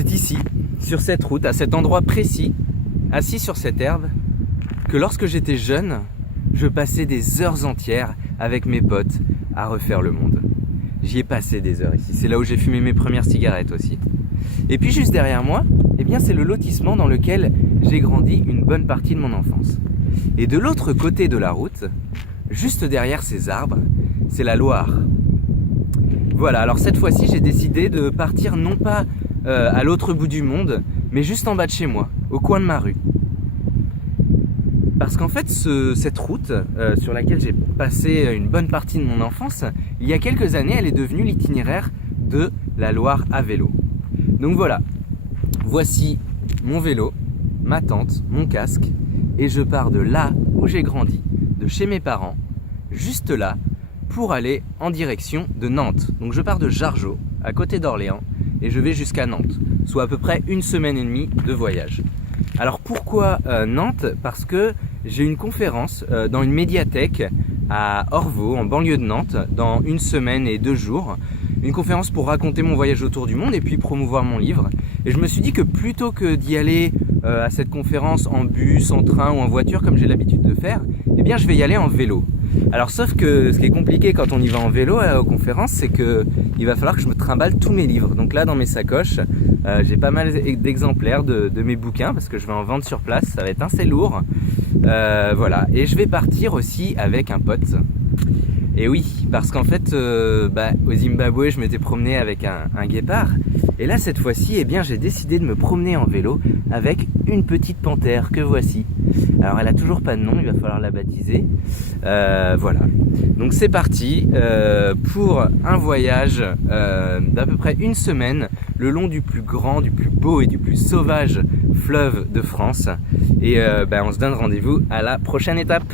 C'est ici, sur cette route, à cet endroit précis, assis sur cette herbe, que lorsque j'étais jeune, je passais des heures entières avec mes potes à refaire le monde. J'y ai passé des heures ici, c'est là où j'ai fumé mes premières cigarettes aussi. Et puis juste derrière moi, eh bien c'est le lotissement dans lequel j'ai grandi une bonne partie de mon enfance. Et de l'autre côté de la route, juste derrière ces arbres, c'est la Loire. Voilà, alors cette fois-ci j'ai décidé de partir non pas à l'autre bout du monde, mais juste en bas de chez moi, au coin de ma rue. Parce qu'en fait, cette route sur laquelle j'ai passé une bonne partie de mon enfance, il y a quelques années, elle est devenue l'itinéraire de la Loire à vélo. Donc voilà, voici mon vélo, ma tente, mon casque, et je pars de là où j'ai grandi, de chez mes parents, juste là, pour aller en direction de Nantes. Donc je pars de Jargeau, à côté d'Orléans, et je vais jusqu'à Nantes, soit à peu près 1 semaine et demie de voyage. Alors pourquoi Nantes? Parce que j'ai une conférence dans une médiathèque à Orvaux, en banlieue de Nantes, dans 1 semaine et 2 jours. Une conférence pour raconter mon voyage autour du monde et puis promouvoir mon livre. Et je me suis dit que plutôt que d'y aller à cette conférence en bus, en train ou en voiture comme j'ai l'habitude de faire, eh bien je vais y aller en vélo. Alors sauf que ce qui est compliqué quand on y va en vélo aux conférences, c'est que il va falloir que je me trimballe tous mes livres. Donc là dans mes sacoches, j'ai pas mal d'exemplaires de mes bouquins parce que je vais en vendre sur place, ça va être assez lourd. Voilà, et je vais partir aussi avec un pote. Et oui, parce qu'en fait, au Zimbabwe, je m'étais promené avec un guépard. Et là, cette fois-ci, eh bien, j'ai décidé de me promener en vélo avec une petite panthère que voici. Alors, elle a toujours pas de nom, il va falloir la baptiser. Voilà. Donc, c'est parti pour un voyage d'à peu près 1 semaine, le long du plus grand, du plus beau et du plus sauvage fleuve de France. Et on se donne rendez-vous à la prochaine étape.